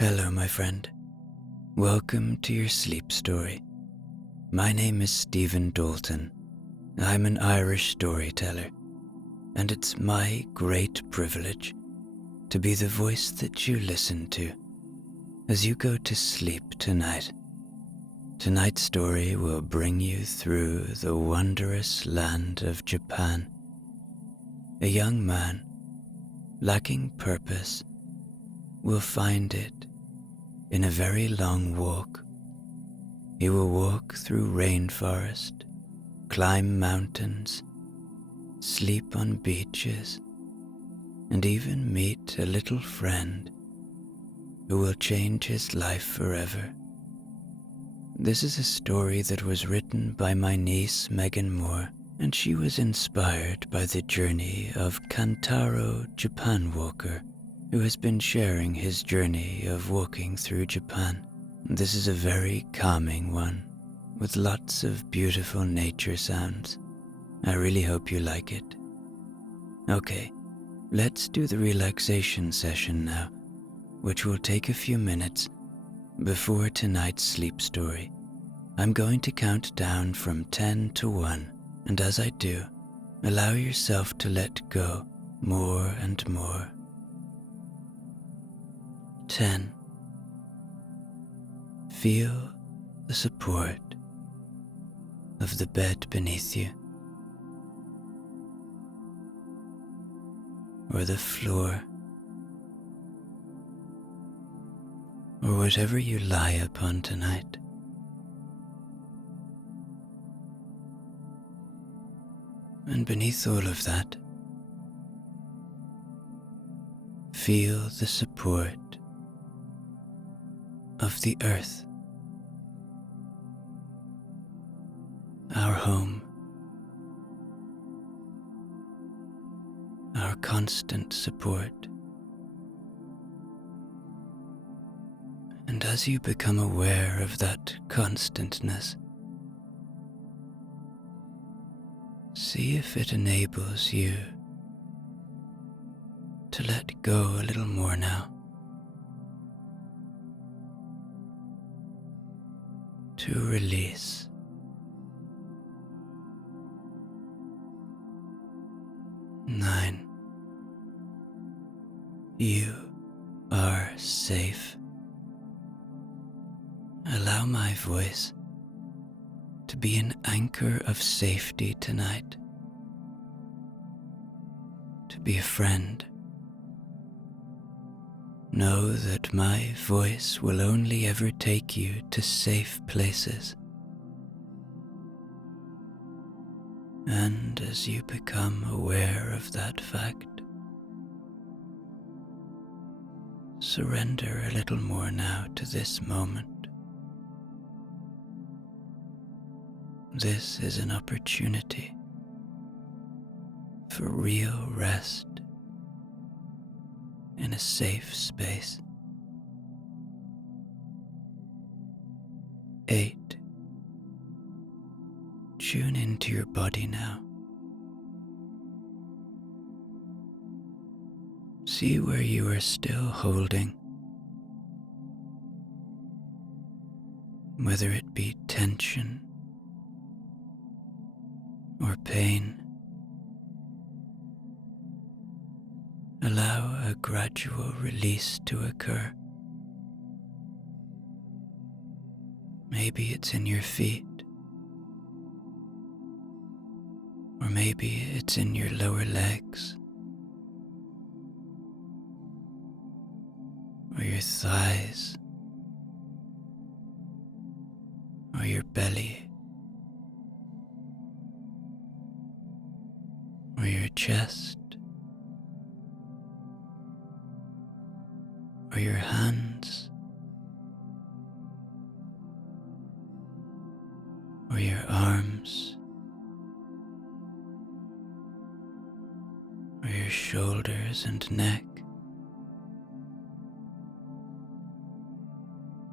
Hello, my friend. Welcome to your sleep story. My name is Stephen Dalton. I'm an Irish storyteller, and it's my great privilege to be the voice that you listen to as you go to sleep tonight. Tonight's story will bring you through the wondrous land of Japan. A young man, lacking purpose, will find it in a very long walk. He will walk through rainforest, climb mountains, sleep on beaches, and even meet a little friend who will change his life forever. This is a story that was written by my niece Megan Moore, and she was inspired by the journey of Kantaro Japan Walker, who has been sharing his journey of walking through Japan. This is a very calming one, with lots of beautiful nature sounds. I really hope you like it. Okay, let's do the relaxation session now, which will take a few minutes before tonight's sleep story. I'm going to count down from 10 to 1, and as I do, allow yourself to let go more and more. 10. Feel the support of the bed beneath you, or the floor, or whatever you lie upon tonight. And beneath all of that, feel the support of the earth, our home, our constant support. And as you become aware of that constantness, see if it enables you to let go a little more now, to release. 9. You are safe. Allow my voice to be an anchor of safety tonight, to be a friend. Know that my voice will only ever take you to safe places. And as you become aware of that fact, surrender a little more now to this moment. This is an opportunity for real rest in a safe space. 8. Tune into your body now. See where you are still holding, whether it be tension or pain. Allow a gradual release to occur. Maybe it's in your feet, or maybe it's in your lower legs, or your thighs, or your belly, or your chest, or your hands, or your arms, or your shoulders and neck.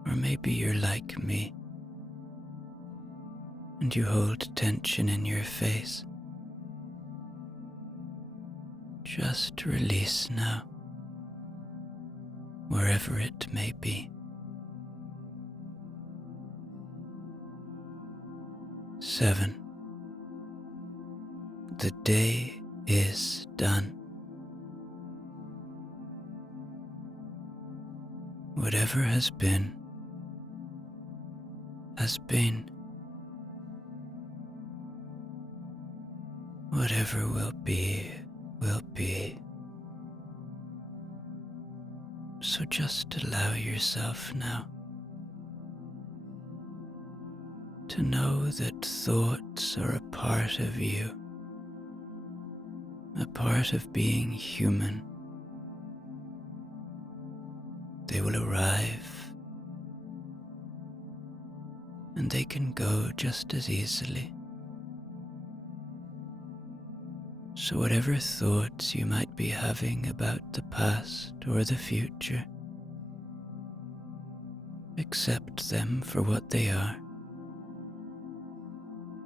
Or maybe you're like me and you hold tension in your face. Just release now. wherever it may be. 7. The day is done. Whatever has been, has been. Whatever will be, will be. So just allow yourself now to know that thoughts are a part of you, a part of being human. They will arrive and they can go just as easily. So whatever thoughts you might be having about the past or the future, accept them for what they are.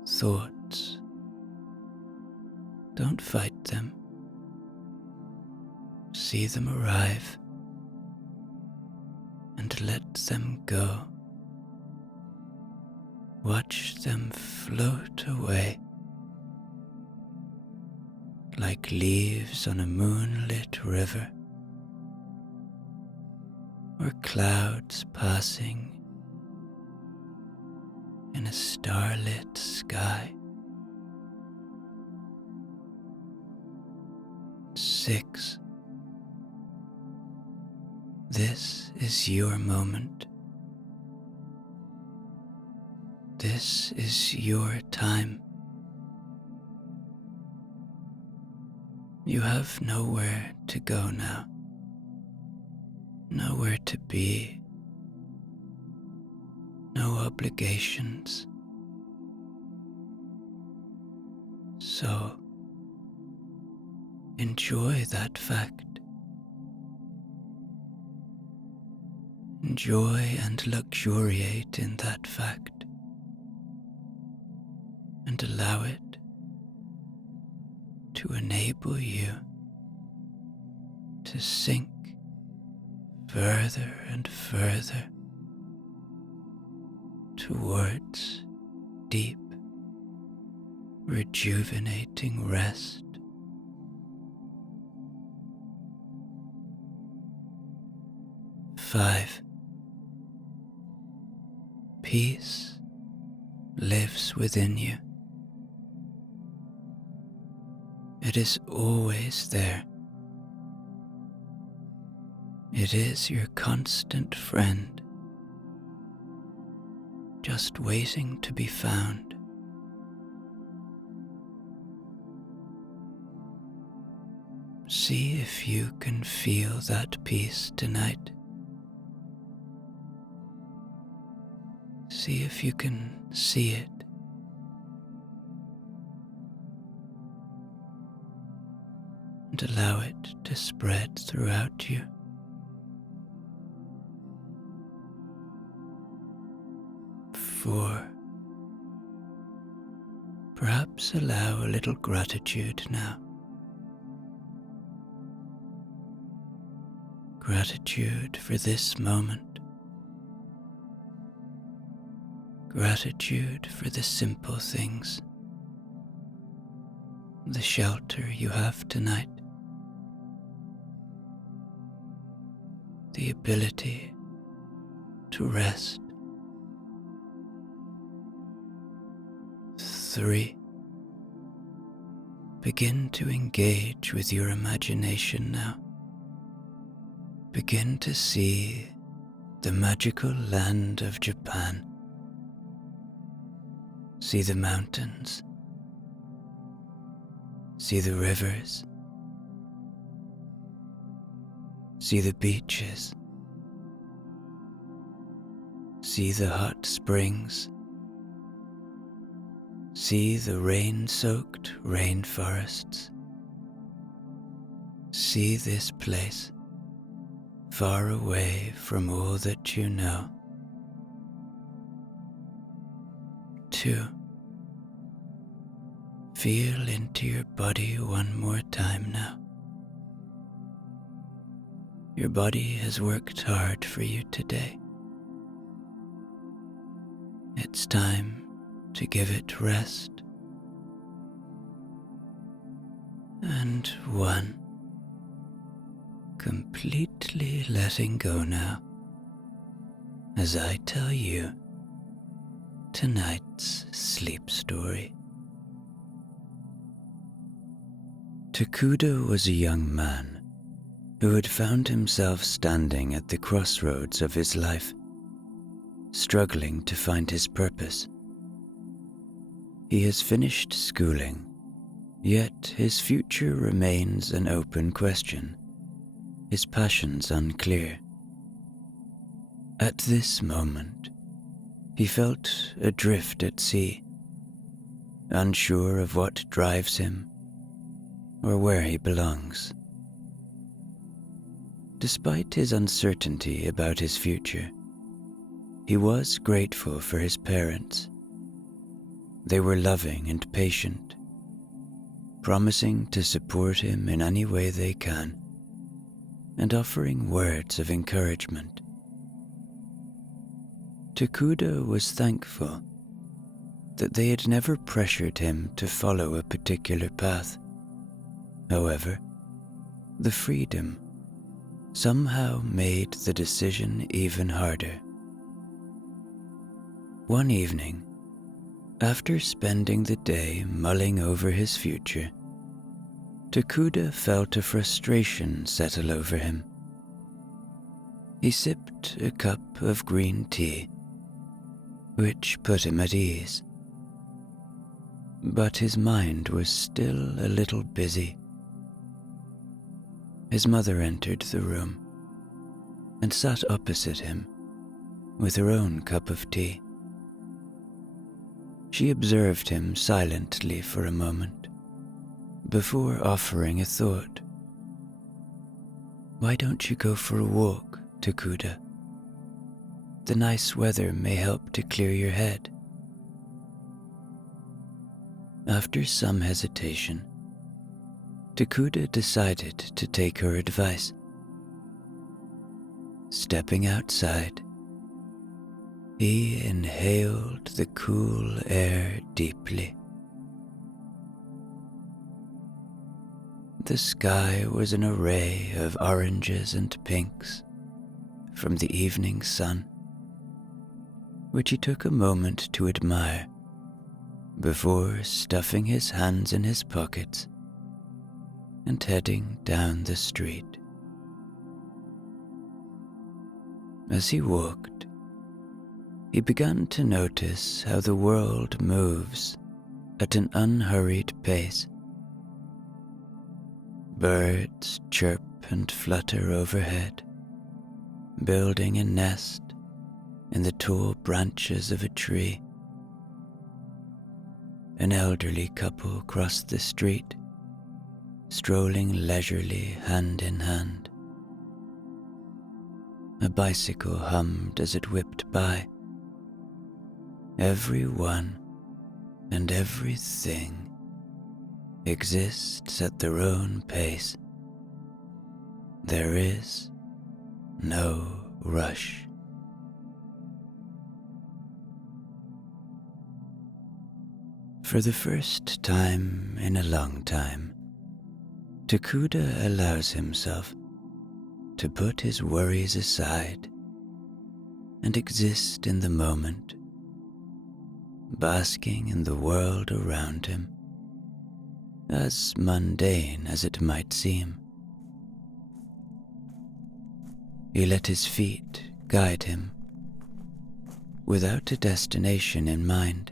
Thoughts. Don't fight them. See them arrive and let them go. Watch them float away like leaves on a moonlit river, or clouds passing in a starlit sky. 6. This is your moment. This is your time. You have nowhere to go now, nowhere to be, no obligations. So, enjoy that fact. Enjoy and luxuriate in that fact, and allow it to enable you to sink further and further towards deep, rejuvenating rest. 5. Peace lives within you. It is always there. It is your constant friend, just waiting to be found. See if you can feel that peace tonight. See if you can see it. And allow it to spread throughout you. 4. Perhaps allow a little gratitude now. Gratitude for this moment. Gratitude for the simple things. The shelter you have tonight. The ability to rest. 3. Begin to engage with your imagination now. Begin to see the magical land of Japan. See the mountains. See the rivers. See the beaches. See the hot springs. See the rain-soaked rainforests. See this place, far away from all that you know. 2. Feel into your body one more time now. Your body has worked hard for you today. It's time to give it rest. And one, completely letting go now as I tell you tonight's sleep story. Takuda was a young man who had found himself standing at the crossroads of his life, struggling to find his purpose. He has finished schooling, yet his future remains an open question, his passions unclear. At this moment, he felt adrift at sea, unsure of what drives him or where he belongs. Despite his uncertainty about his future, he was grateful for his parents. They were loving and patient, promising to support him in any way they can, and offering words of encouragement. Takuda was thankful that they had never pressured him to follow a particular path. However, the freedom somehow made the decision even harder. One evening, after spending the day mulling over his future, Takuda felt a frustration settle over him. He sipped a cup of green tea, which put him at ease. But his mind was still a little busy. His mother entered the room and sat opposite him with her own cup of tea. She observed him silently for a moment before offering a thought. "Why don't you go for a walk, Takuda? The nice weather may help to clear your head." After some hesitation, Takuda decided to take her advice. Stepping outside, he inhaled the cool air deeply. The sky was an array of oranges and pinks from the evening sun, which he took a moment to admire before stuffing his hands in his pockets and heading down the street. As he walked, he began to notice how the world moves at an unhurried pace. Birds chirp and flutter overhead, building a nest in the tall branches of a tree. An elderly couple crossed the street, strolling leisurely hand in hand. A bicycle hummed as it whipped by. Everyone and everything exists at their own pace. There is no rush. For the first time in a long time, Takuda allows himself to put his worries aside and exist in the moment, basking in the world around him, as mundane as it might seem. He let his feet guide him, without a destination in mind.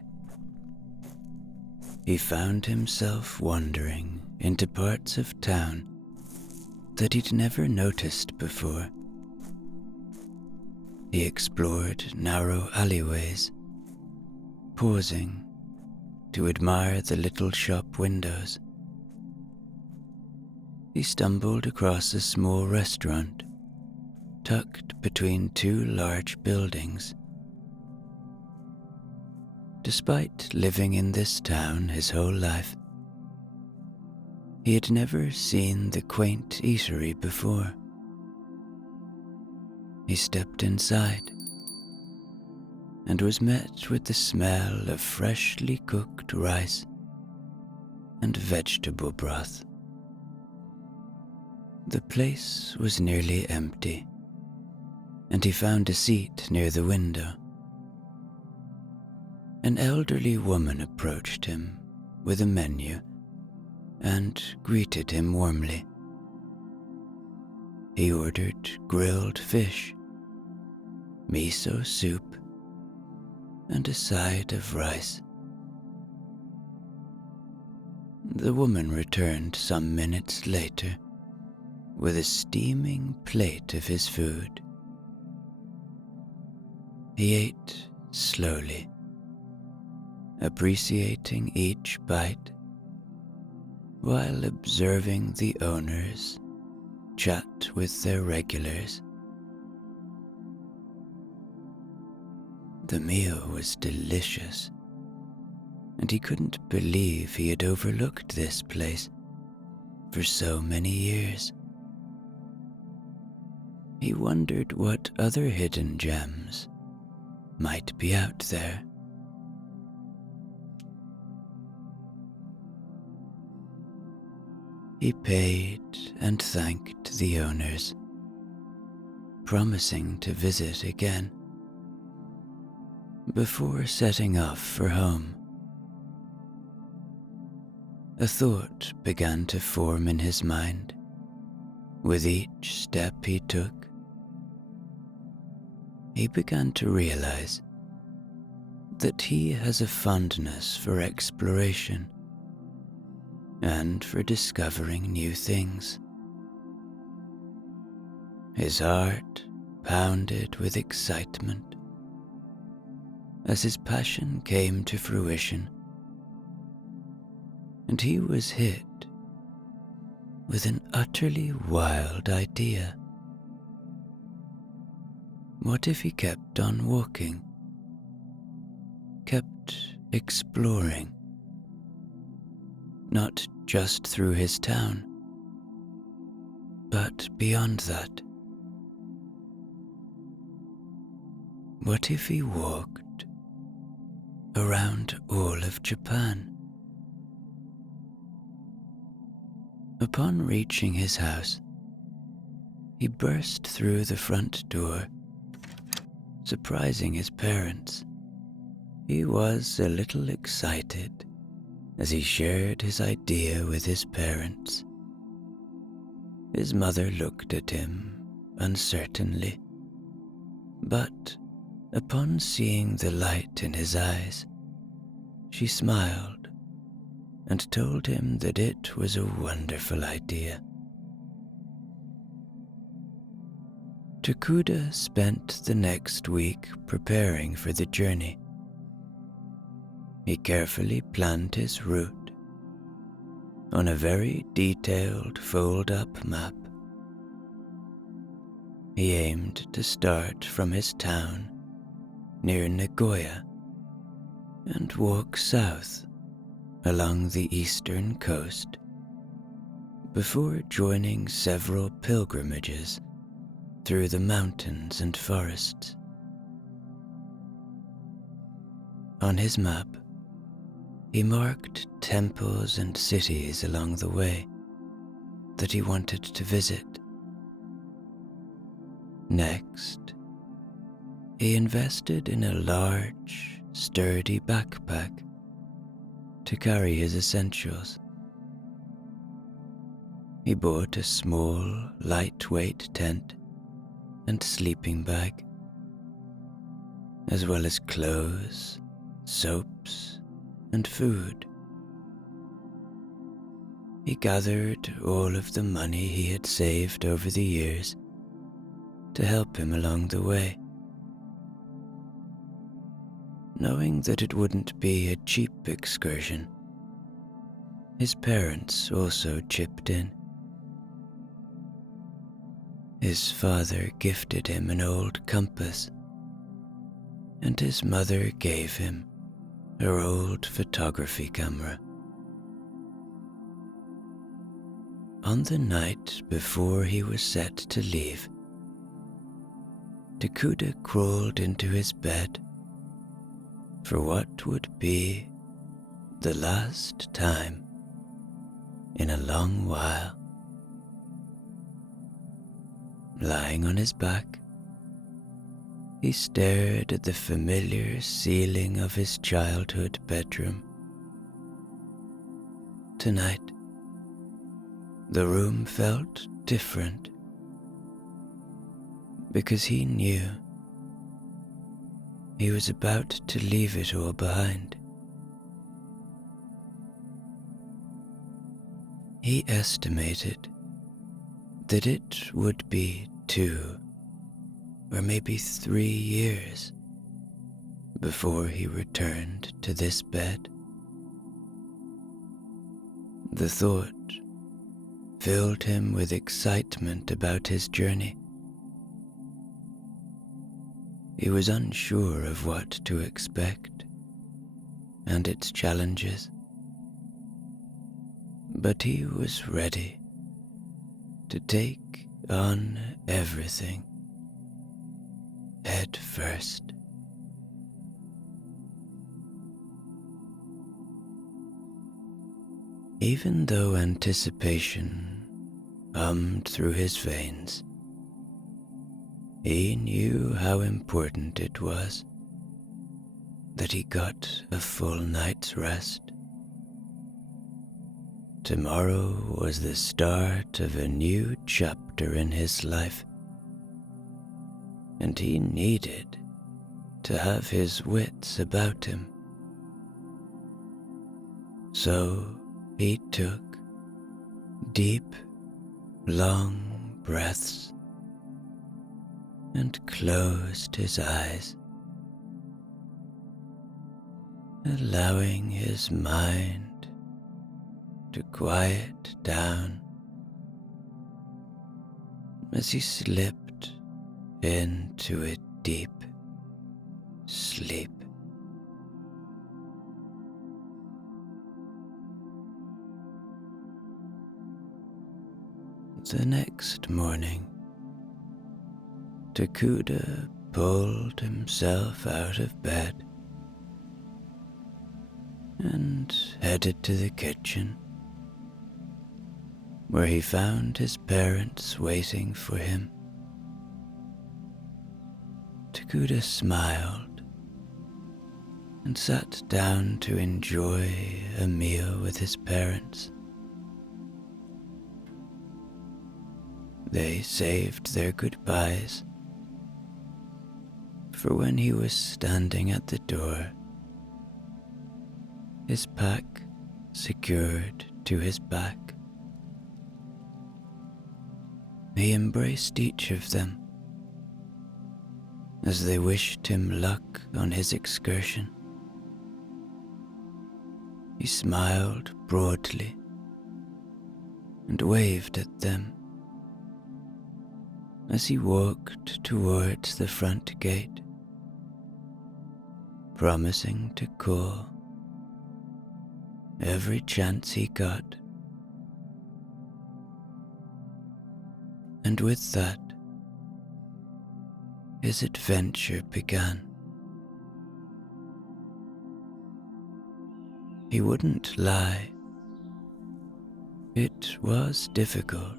He found himself wandering into parts of town that he'd never noticed before. He explored narrow alleyways, pausing to admire the little shop windows. He stumbled across a small restaurant tucked between two large buildings. Despite living in this town his whole life, he had never seen the quaint eatery before. He stepped inside and was met with the smell of freshly cooked rice and vegetable broth. The place was nearly empty, and he found a seat near the window. An elderly woman approached him with a menu and greeted him warmly. He ordered grilled fish, miso soup, and a side of rice. The woman returned some minutes later with a steaming plate of his food. He ate slowly, appreciating each bite while observing the owners chat with their regulars. The meal was delicious, and he couldn't believe he had overlooked this place for so many years. He wondered what other hidden gems might be out there. He paid and thanked the owners, promising to visit again before setting off for home. A thought began to form in his mind with each step he took. He began to realize that he has a fondness for exploration and for discovering new things. His heart pounded with excitement as his passion came to fruition, and he was hit with an utterly wild idea. What if he kept on walking, kept exploring, not just through his town, but beyond that? What if he walked around all of Japan? Upon reaching his house, he burst through the front door, surprising his parents. He was a little excited as he shared his idea with his parents. His mother looked at him uncertainly, but upon seeing the light in his eyes, she smiled and told him that it was a wonderful idea. Takuda spent the next week preparing for the journey. He carefully planned his route on a very detailed fold-up map. He aimed to start from his town near Nagoya and walk south along the eastern coast before joining several pilgrimages through the mountains and forests. On his map, he marked temples and cities along the way that he wanted to visit. Next, he invested in a large, sturdy backpack to carry his essentials. He bought a small, lightweight tent and sleeping bag, as well as clothes, soaps, and food. He gathered all of the money he had saved over the years to help him along the way. Knowing that it wouldn't be a cheap excursion, his parents also chipped in. His father gifted him an old compass, and his mother gave him her old photography camera. On the night before he was set to leave, Takuda crawled into his bed for what would be the last time in a long while. Lying on his back, he stared at the familiar ceiling of his childhood bedroom. Tonight, the room felt different because he knew he was about to leave it all behind. He estimated that it would be 2 or maybe 3 years before he returned to this bed. The thought filled him with excitement about his journey. He was unsure of what to expect and its challenges, but he was ready to take on everything head first. Even though anticipation hummed through his veins, he knew how important it was that he got a full night's rest. Tomorrow was the start of a new chapter in his life, and he needed to have his wits about him. So he took deep, long breaths and closed his eyes, allowing his mind to quiet down as he slipped into a deep sleep. The next morning, Takuda pulled himself out of bed and headed to the kitchen, where he found his parents waiting for him. Takuda smiled and sat down to enjoy a meal with his parents. They saved their goodbyes for when he was standing at the door, his pack secured to his back. He embraced each of them as they wished him luck on his excursion. He smiled broadly and waved at them as he walked towards the front gate, promising to call every chance he got. And with that, his adventure began. He wouldn't lie. It was difficult.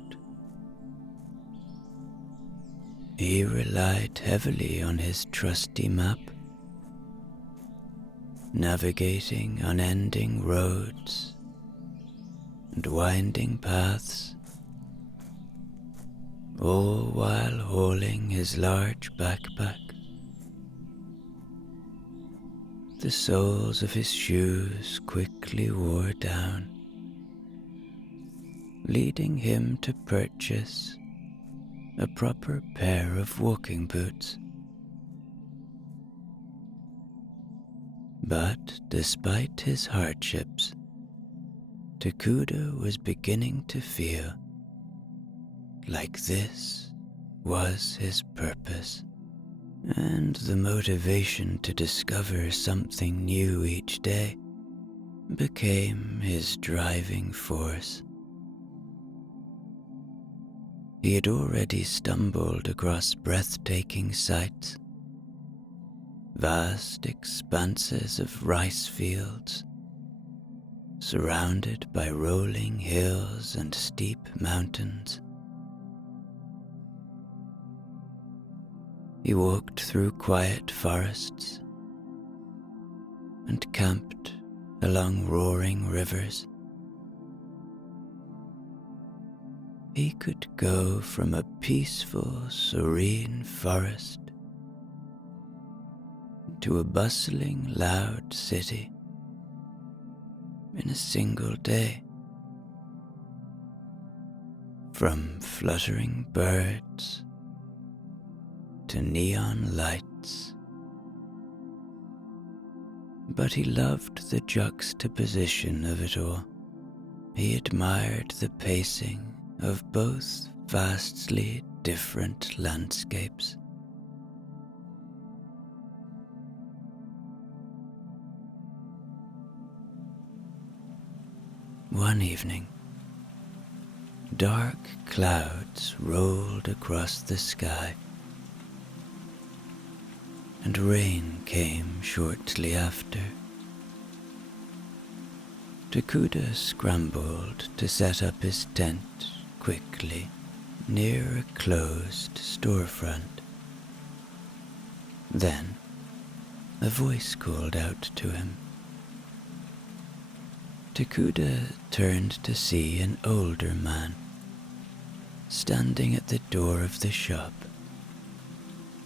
He relied heavily on his trusty map, navigating unending roads and winding paths, all while hauling his large backpack. The soles of his shoes quickly wore down, leading him to purchase a proper pair of walking boots. But despite his hardships, Takuda was beginning to feel like this was his purpose, and the motivation to discover something new each day became his driving force. he had already stumbled across breathtaking sights. Vast expanses of rice fields, surrounded by rolling hills and steep mountains. He walked through quiet forests and camped along roaring rivers. He could go from a peaceful, serene forest to a bustling, loud city in a single day. From fluttering birds to neon lights. But he loved the juxtaposition of it all. He admired the pacing of both vastly different landscapes. One evening, dark clouds rolled across the sky, and rain came shortly after. Takuda scrambled to set up his tent quickly near a closed storefront. Then a voice called out to him. Takuda turned to see an older man standing at the door of the shop,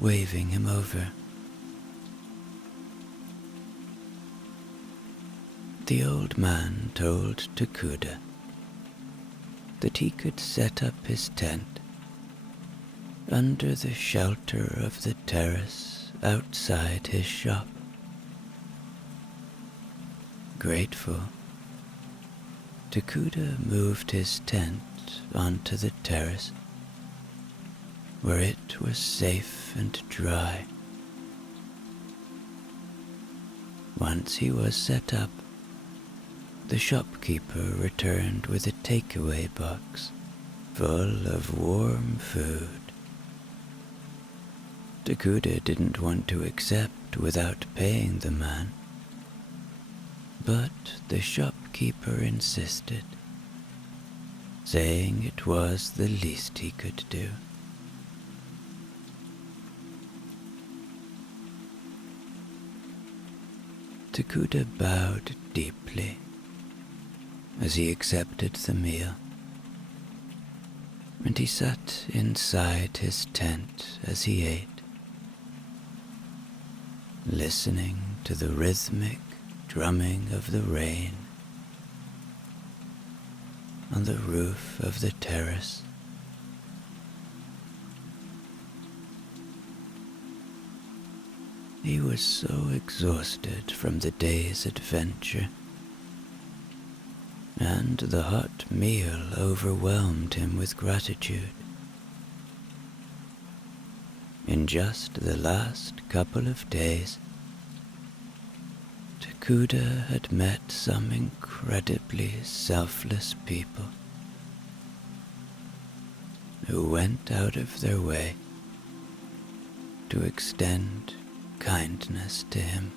waving him over. The old man told Takuda that he could set up his tent under the shelter of the terrace outside his shop. Grateful, Takuda moved his tent onto the terrace, where it was safe and dry. Once he was set up, the shopkeeper returned with a takeaway box full of warm food. Takuda didn't want to accept without paying the man, but the shopkeeper insisted, saying it was the least he could do. Takuda bowed deeply as he accepted the meal, and he sat inside his tent as he ate, listening to the rhythmic drumming of the rain on the roof of the terrace. He was so exhausted from the day's adventure, and the hot meal overwhelmed him with gratitude. In just the last couple of days, Takuda had met some incredibly selfless people who went out of their way to extend kindness to him.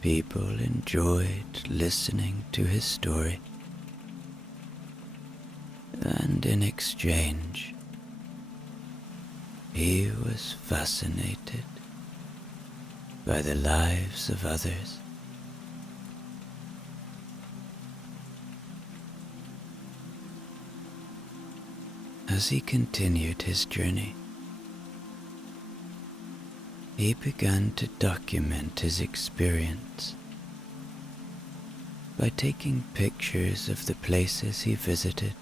People enjoyed listening to his story, and in exchange, he was fascinated by the lives of others. As he continued his journey, he began to document his experience by taking pictures of the places he visited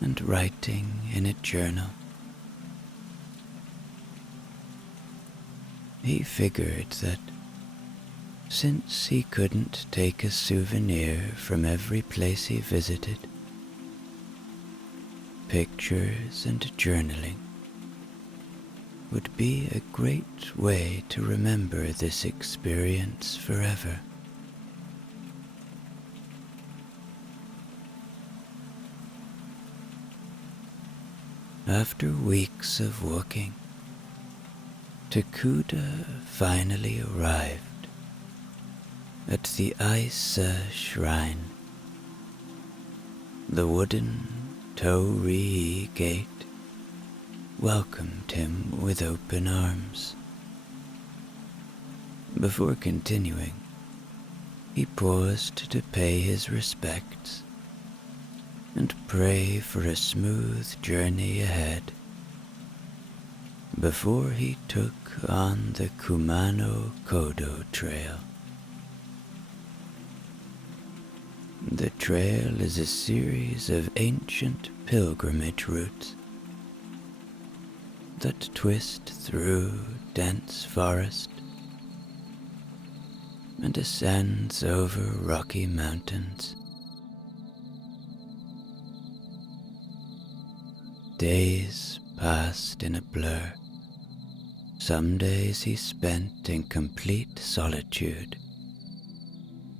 and writing in a journal. He figured that since he couldn't take a souvenir from every place he visited, pictures and journaling would be a great way to remember this experience forever. After weeks of walking, Takuda finally arrived at the Isa shrine. The wooden torii gate welcomed him with open arms. Before continuing, he paused to pay his respects and pray for a smooth journey ahead before he took on the Kumano-Kodo Trail. The trail is a series of ancient pilgrimage routes that twist through dense forest and ascends over rocky mountains. Days passed in a blur. Some days he spent in complete solitude,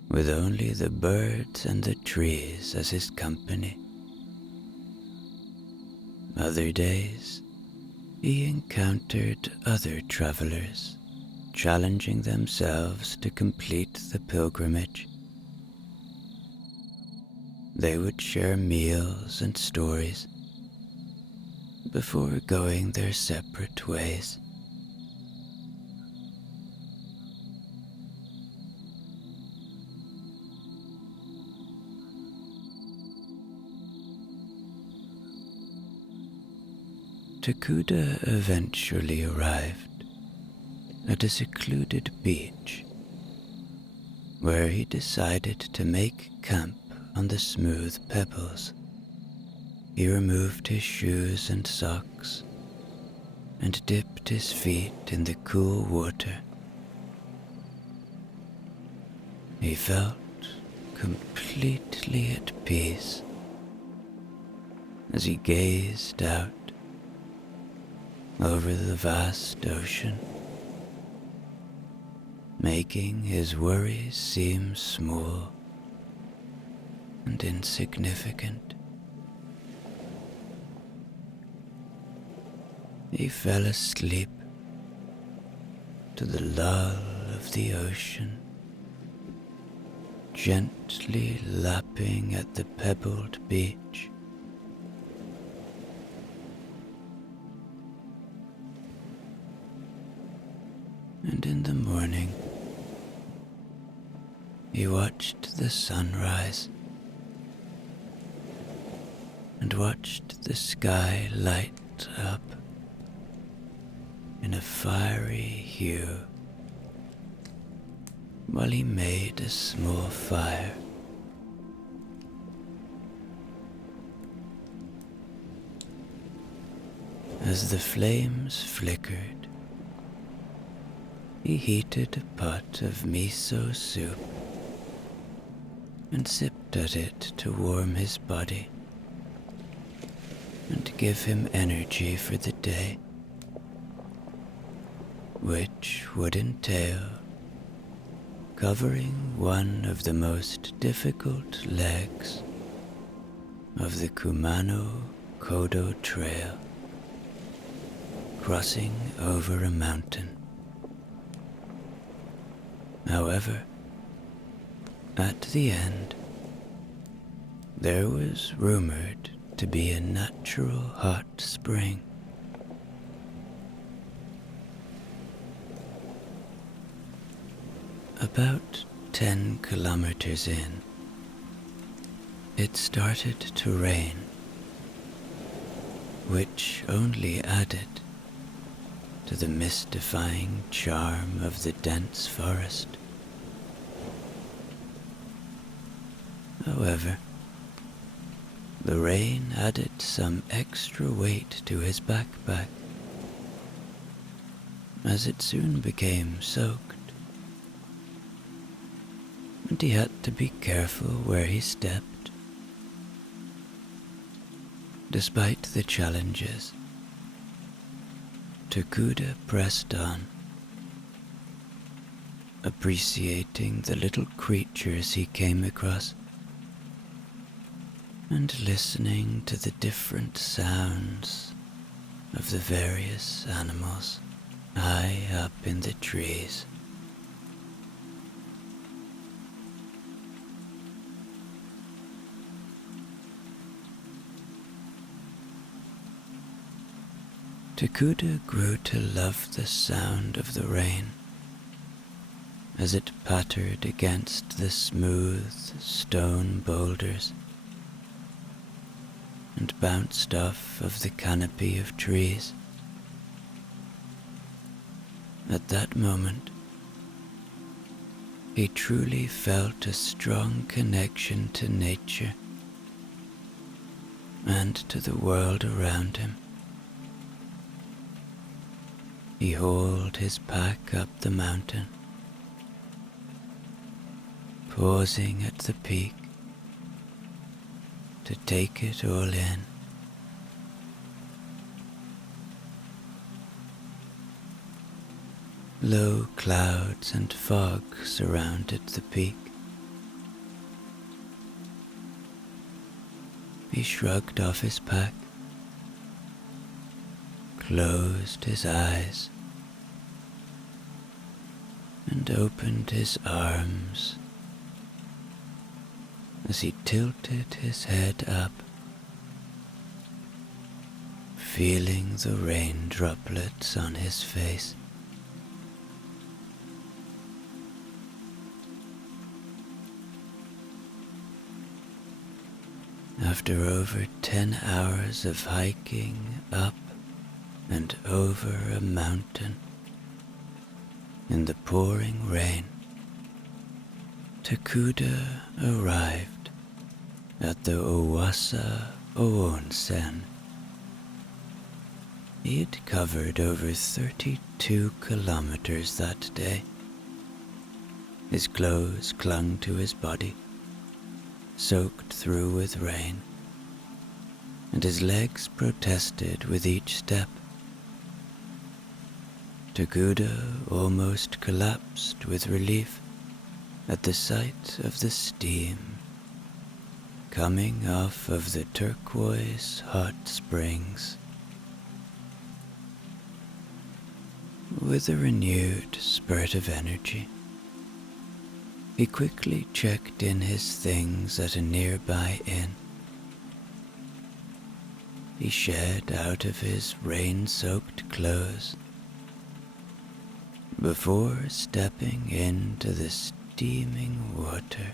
with only the birds and the trees as his company. Other days, he encountered other travelers, challenging themselves to complete the pilgrimage. They would share meals and stories before going their separate ways. Takuda eventually arrived at a secluded beach where he decided to make camp on the smooth pebbles. He removed his shoes and socks and dipped his feet in the cool water. He felt completely at peace as he gazed out over the vast ocean, making his worries seem small and insignificant. He fell asleep to the lull of the ocean, gently lapping at the pebbled beach. And in the morning, he watched the sunrise and watched the sky light up in a fiery hue while he made a small fire. As the flames flickered, he heated a pot of miso soup and sipped at it to warm his body and give him energy for the day, which would entail covering one of the most difficult legs of the Kumano-Kodo Trail, crossing over a mountain. However, at the end, there was rumored to be a natural hot spring. About 10 kilometers in, it started to rain, which only added to the mystifying charm of the dense forest. However, the rain added some extra weight to his backpack, as it soon became soaked, and he had to be careful where he stepped. Despite the challenges, Takuda pressed on, appreciating the little creatures he came across and listening to the different sounds of the various animals high up in the trees. Takuda grew to love the sound of the rain as it pattered against the smooth stone boulders and bounced off of the canopy of trees. At that moment, he truly felt a strong connection to nature and to the world around him. He hauled his pack up the mountain, pausing at the peak to take it all in. Low clouds and fog surrounded the peak. He shrugged off his pack, closed his eyes, and opened his arms as he tilted his head up, feeling the rain droplets on his face. After over 10 hours of hiking up and over a mountain in the pouring rain, Takuda arrived at the Owasa Onsen. He had covered over 32 kilometers that day. His clothes clung to his body, soaked through with rain, and his legs protested with each step. Takuda almost collapsed with relief at the sight of the steam coming off of the turquoise hot springs. With a renewed spurt of energy, he quickly checked in his things at a nearby inn. He shed out of his rain-soaked clothes before stepping into the steaming water.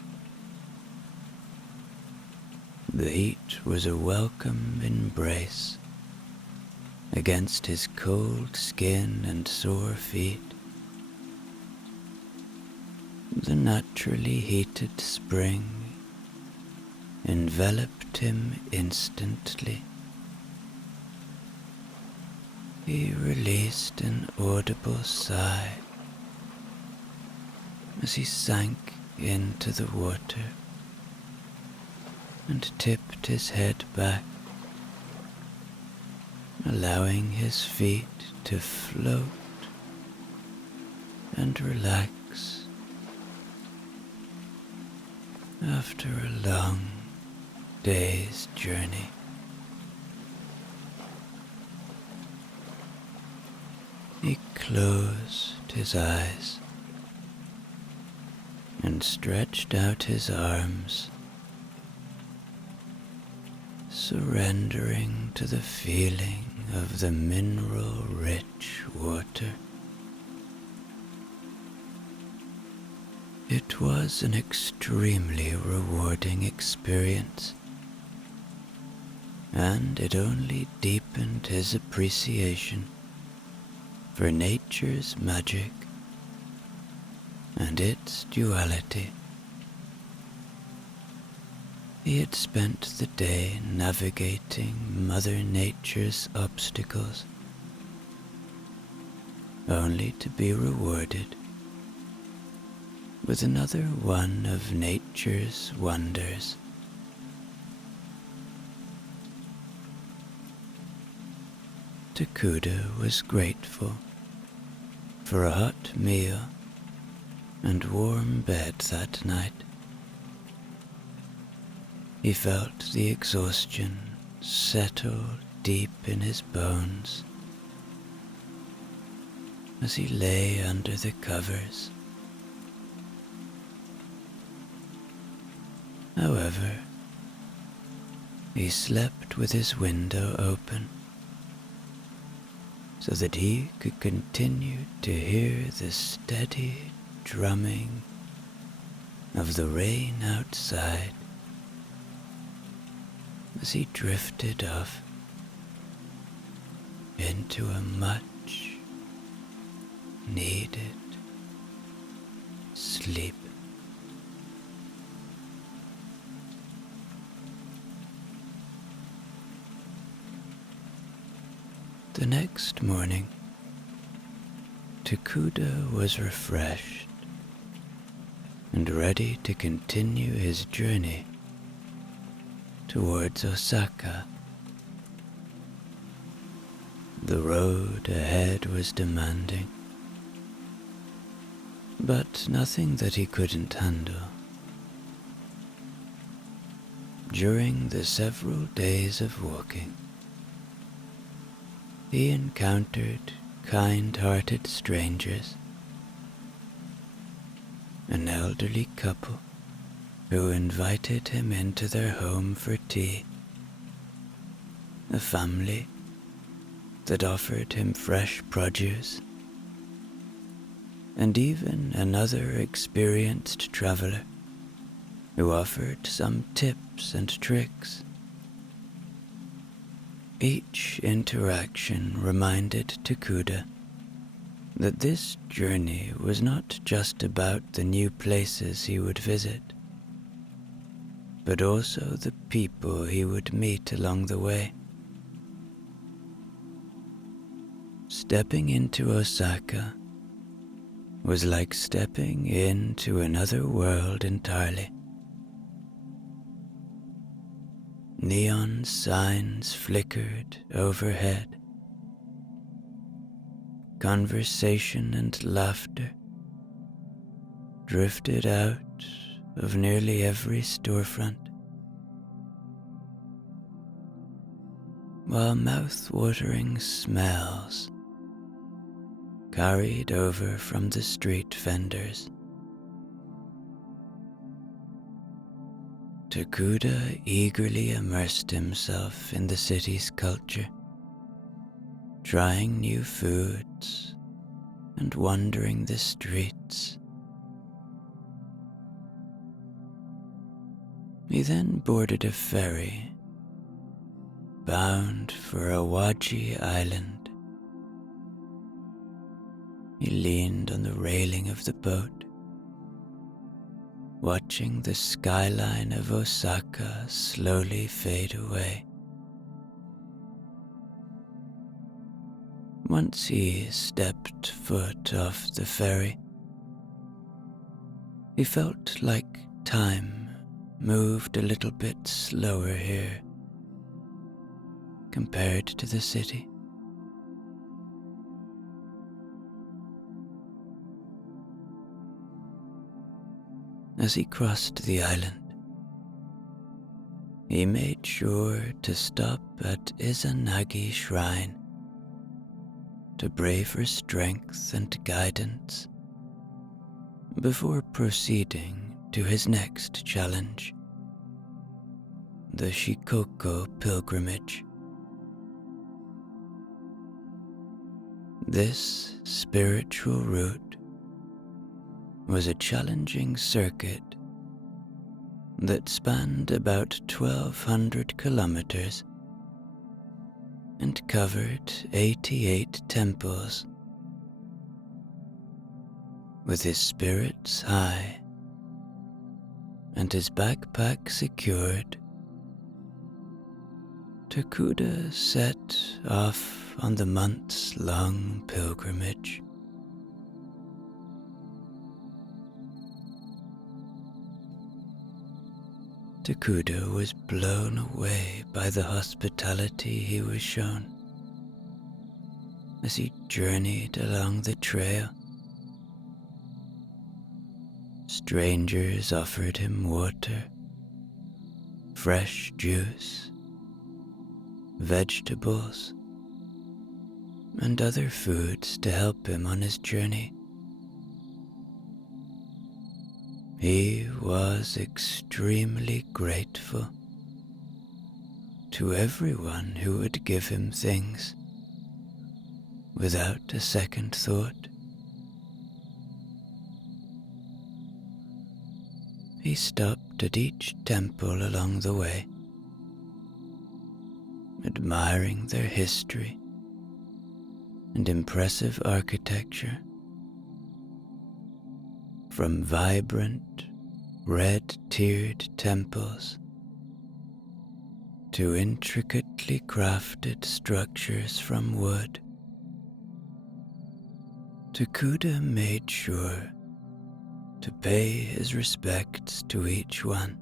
The heat was a welcome embrace against his cold skin and sore feet. The naturally heated spring enveloped him instantly. He released an audible sigh as he sank into the water and tipped his head back, allowing his feet to float and relax after a long day's journey. He closed his eyes and stretched out his arms, surrendering to the feeling of the mineral-rich water. It was an extremely rewarding experience, and it only deepened his appreciation for nature's magic and its duality. He had spent the day navigating Mother Nature's obstacles, only to be rewarded with another one of nature's wonders. Takuda was grateful for a hot meal and warm bed that night. He felt the exhaustion settle deep in his bones as he lay under the covers. However, he slept with his window open so that he could continue to hear the steady drumming of the rain outside as he drifted off into a much needed sleep. The next morning, Takuda was refreshed and ready to continue his journey towards Osaka. The road ahead was demanding, but nothing that he couldn't handle. During the several days of walking, he encountered kind-hearted strangers, an elderly couple who invited him into their home for tea, a family that offered him fresh produce, and even another experienced traveler who offered some tips and tricks. Each interaction reminded Takuda that this journey was not just about the new places he would visit, but also the people he would meet along the way. Stepping into Osaka was like stepping into another world entirely. Neon signs flickered overhead. Conversation and laughter drifted out of nearly every storefront, while mouth-watering smells carried over from the street vendors. Takuda eagerly immersed himself in the city's culture, trying new foods and wandering the streets. He then boarded a ferry bound for Awaji Island. He leaned on the railing of the boat, watching the skyline of Osaka slowly fade away. Once he stepped foot off the ferry, he felt like time moved a little bit slower here compared to the city. As he crossed the island, he made sure to stop at Izanagi Shrine to pray for strength and guidance before proceeding to his next challenge, the Shikoku pilgrimage. This spiritual route was a challenging circuit that spanned about 1,200 kilometers and covered 88 temples. With his spirits high and his backpack secured, Takuda set off on the months-long pilgrimage. Takuda was blown away by the hospitality he was shown as he journeyed along the trail. Strangers offered him water, fresh juice, vegetables, and other foods to help him on his journey. He was extremely grateful to everyone who would give him things without a second thought. He stopped at each temple along the way, admiring their history and impressive architecture. From vibrant, red-tiered temples to intricately crafted structures from wood, Takuda made sure to pay his respects to each one.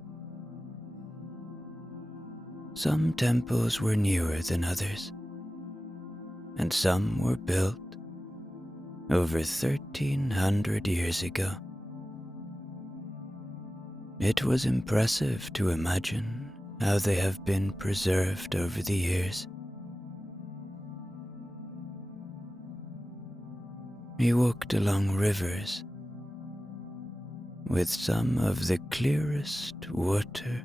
Some temples were newer than others, and some were built over 1,300 years ago. It was impressive to imagine how they have been preserved over the years. He walked along rivers with some of the clearest water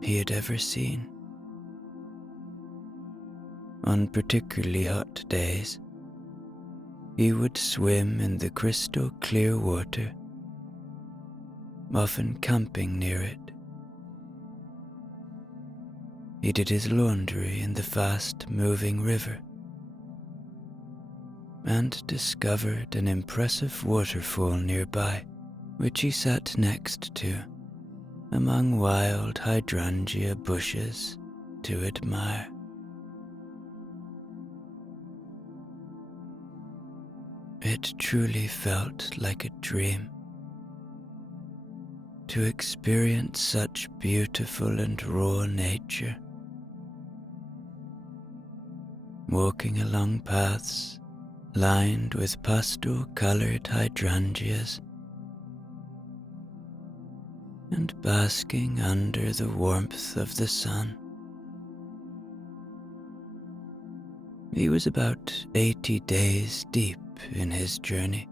he had ever seen. On particularly hot days, he would swim in the crystal clear water, often camping near it. He did his laundry in the fast-moving river and discovered an impressive waterfall nearby, which he sat next to among wild hydrangea bushes to admire. It truly felt like a dream to experience such beautiful and raw nature, walking along paths lined with pastel-colored hydrangeas and basking under the warmth of the sun. He was about 80 days deep in his journey,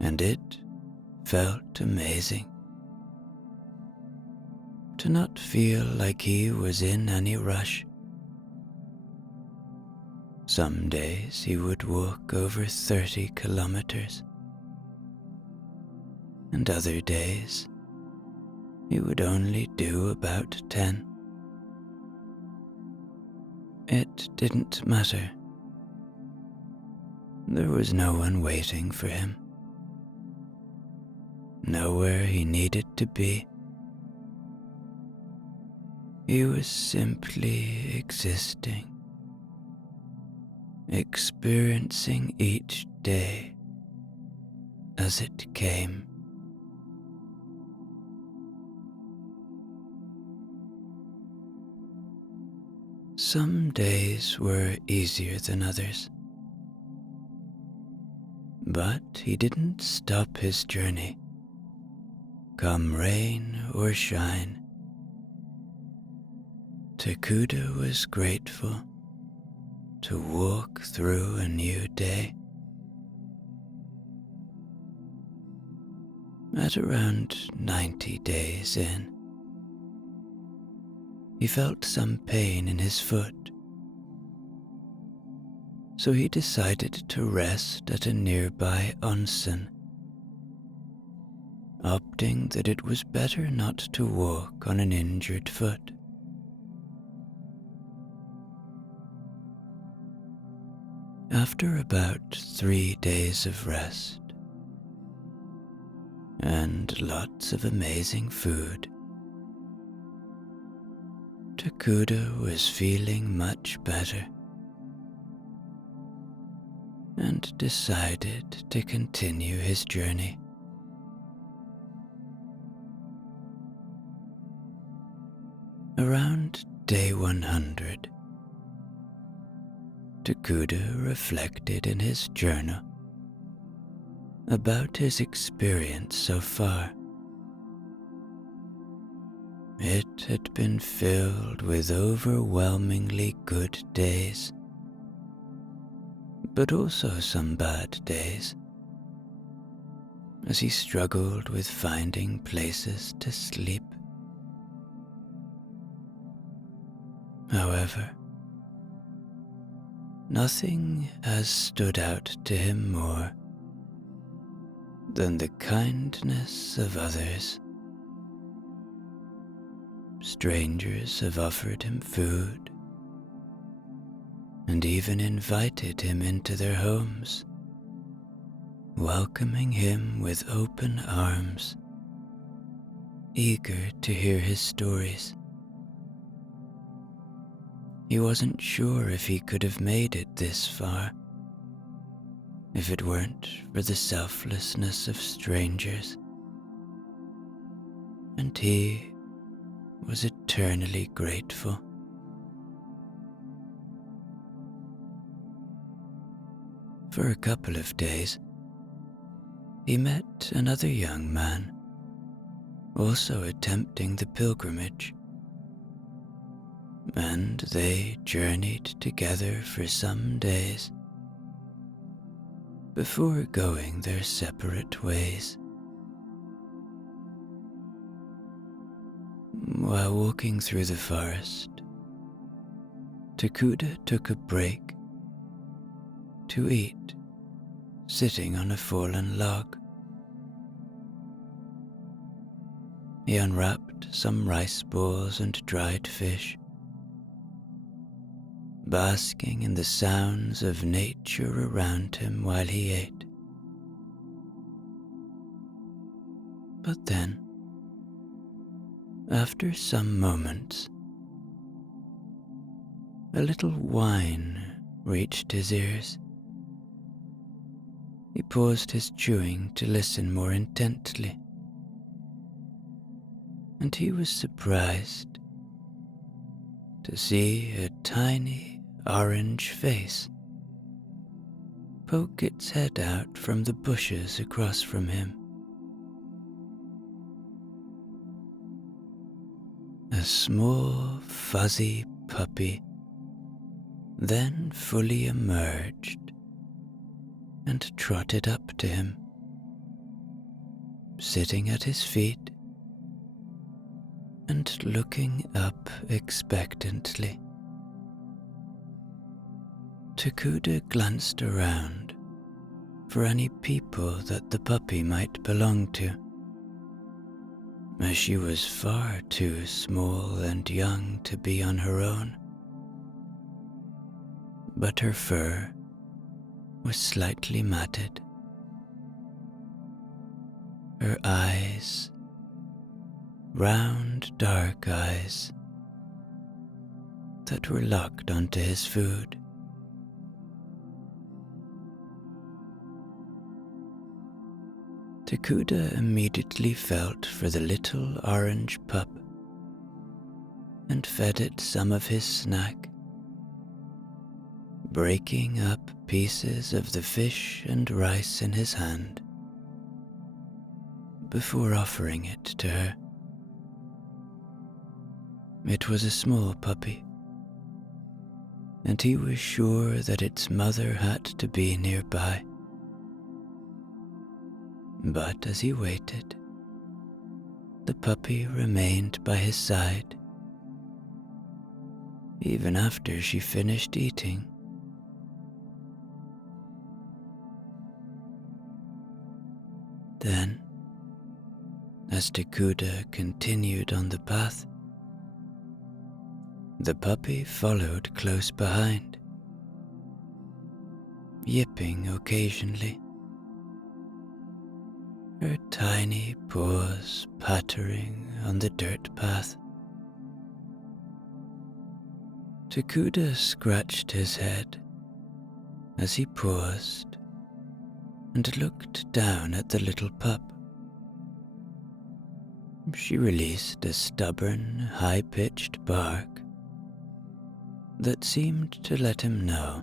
and it felt amazing to not feel like he was in any rush. Some days he would walk over 30 kilometers, and other days he would only do about 10. It didn't matter. There was no one waiting for him, nowhere he needed to be. He was simply existing, experiencing each day as it came. Some days were easier than others, but he didn't stop his journey, come rain or shine. Takuda was grateful to walk through a new day. At around 90 days in, he felt some pain in his foot, so he decided to rest at a nearby onsen, opting that it was better not to walk on an injured foot. After about 3 days of rest and lots of amazing food, Takuda was feeling much better and decided to continue his journey. Around day 100, Takuda reflected in his journal about his experience so far. It had been filled with overwhelmingly good days, but also some bad days, as he struggled with finding places to sleep. However, nothing has stood out to him more than the kindness of others. Strangers have offered him food and even invited him into their homes, welcoming him with open arms, eager to hear his stories. He wasn't sure if he could have made it this far if it weren't for the selflessness of strangers, and he was eternally grateful. For a couple of days, he met another young man, also attempting the pilgrimage, and they journeyed together for some days before going their separate ways. While walking through the forest, Takuda took a break to eat, sitting on a fallen log. He unwrapped some rice balls and dried fish, basking in the sounds of nature around him while he ate. But then, after some moments, a little whine reached his ears. He paused his chewing to listen more intently, and he was surprised to see a tiny orange face poke its head out from the bushes across from him. A small, fuzzy puppy then fully emerged and trotted up to him, sitting at his feet and looking up expectantly. Takuda glanced around for any people that the puppy might belong to, as she was far too small and young to be on her own. But her fur was slightly matted. Her eyes, round dark eyes that were locked onto his food. Takuda immediately felt for the little orange pup and fed it some of his snack, breaking up pieces of the fish and rice in his hand before offering it to her. It was a small puppy, and he was sure that its mother had to be nearby. But as he waited, the puppy remained by his side, even after she finished eating. Then, as Takuda continued on the path, the puppy followed close behind, yipping occasionally, her tiny paws pattering on the dirt path. Takuda scratched his head as he paused and looked down at the little pup. She released a stubborn, high-pitched bark that seemed to let him know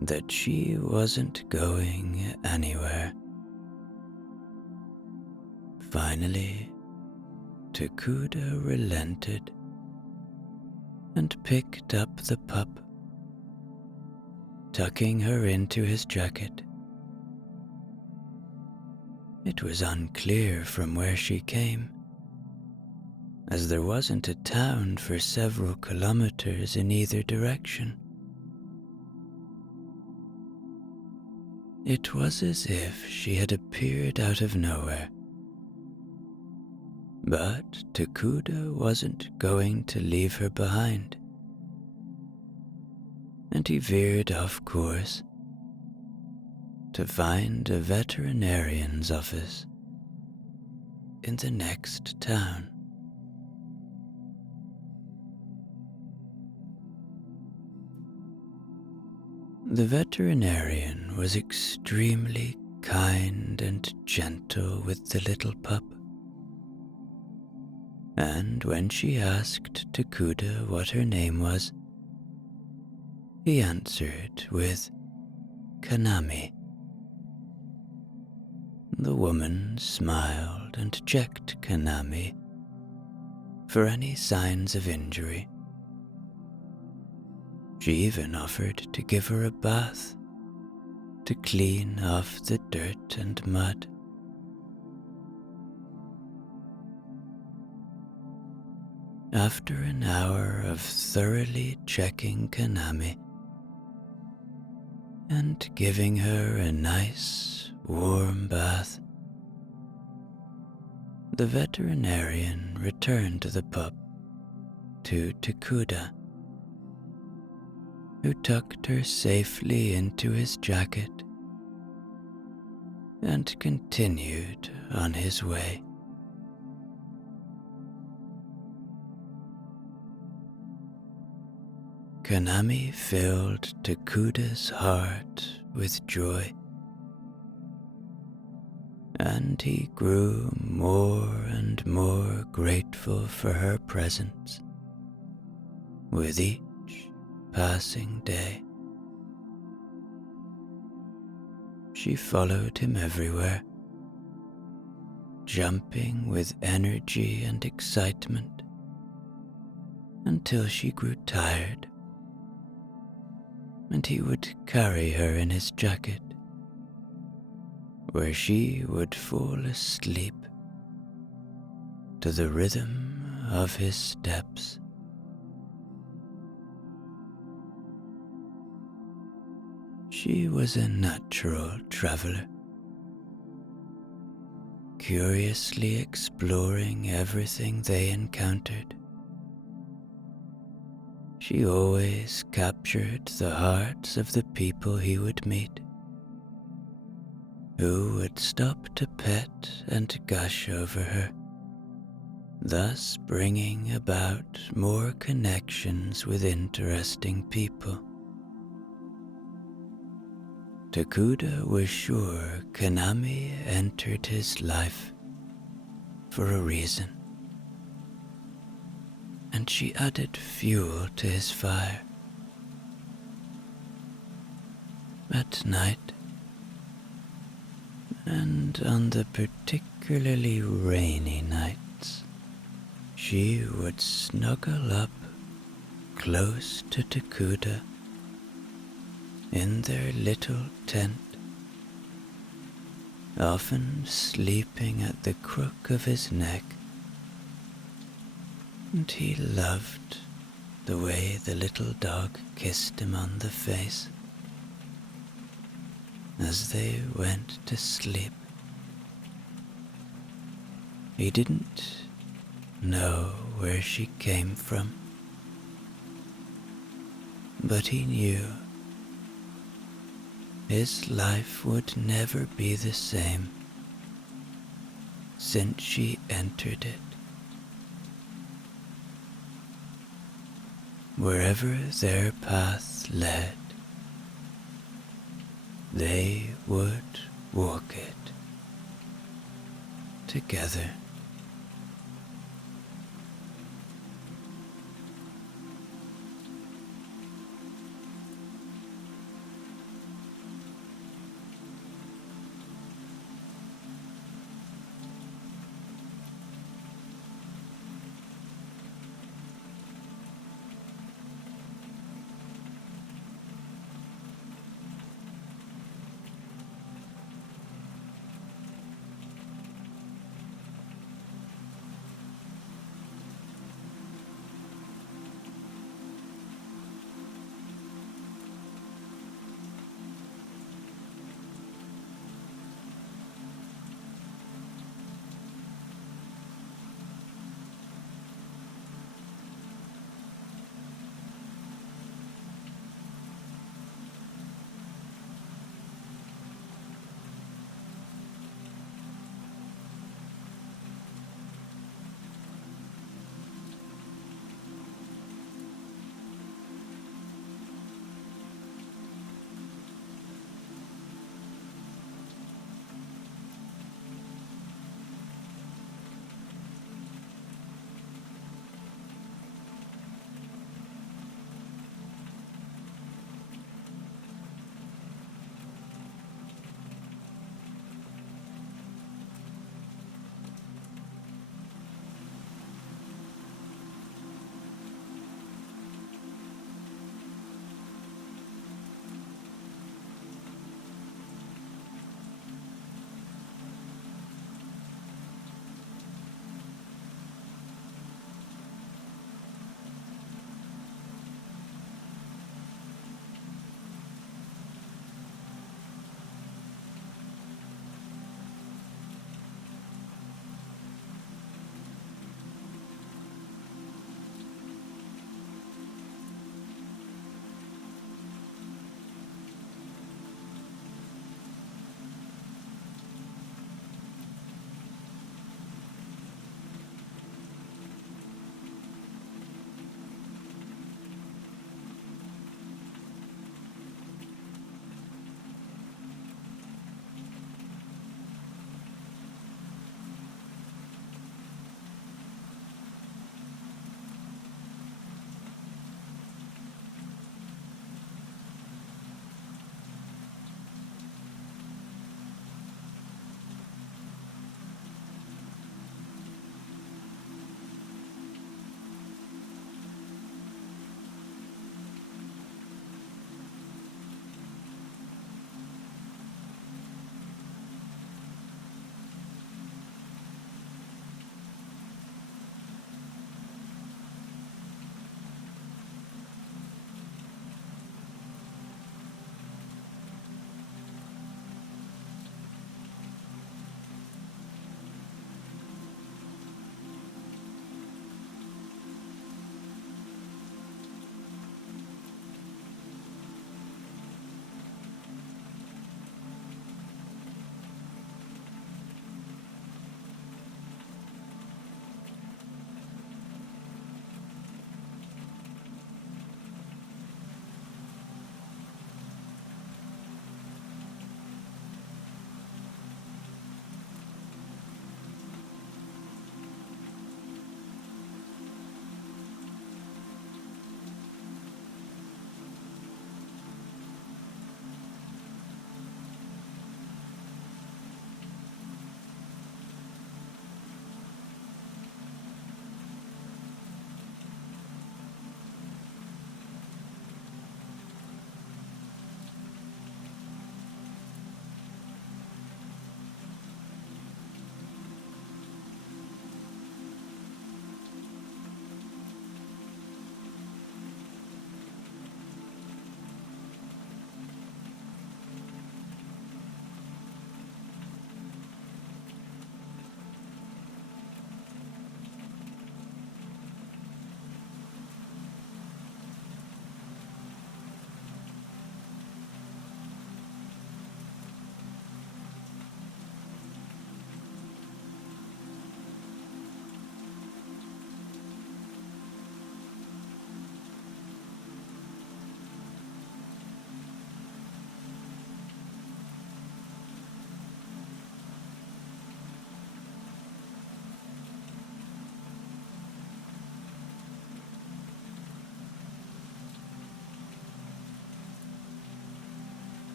that she wasn't going anywhere. Finally, Takuda relented and picked up the pup, tucking her into his jacket. It was unclear from where she came, as there wasn't a town for several kilometers in either direction. It was as if she had appeared out of nowhere. But Takuda wasn't going to leave her behind, and he veered off course to find a veterinarian's office in the next town. The veterinarian was extremely kind and gentle with the little pup, and when she asked Takuda what her name was, he answered with Kanami. The woman smiled and checked Kanami for any signs of injury. She even offered to give her a bath to clean off the dirt and mud. After an hour of thoroughly checking Kanami and giving her a nice, warm bath, the veterinarian returned the pup to Takuda, who tucked her safely into his jacket and continued on his way. Kanami filled Takuda's heart with joy, and he grew more and more grateful for her presence with each passing day. She followed him everywhere, jumping with energy and excitement until she grew tired, and he would carry her in his jacket, where she would fall asleep to the rhythm of his steps. She was a natural traveler, curiously exploring everything they encountered. She always captured the hearts of the people he would meet, who would stop to pet and gush over her, thus bringing about more connections with interesting people. Takuda was sure Kanami entered his life for a reason, and she added fuel to his fire. At night, and on the particularly rainy nights, she would snuggle up close to Takuda in their little tent, often sleeping at the crook of his neck, and he loved the way the little dog kissed him on the face as they went to sleep. He didn't know where she came from, but he knew his life would never be the same since she entered it. Wherever their path led, they would walk it together.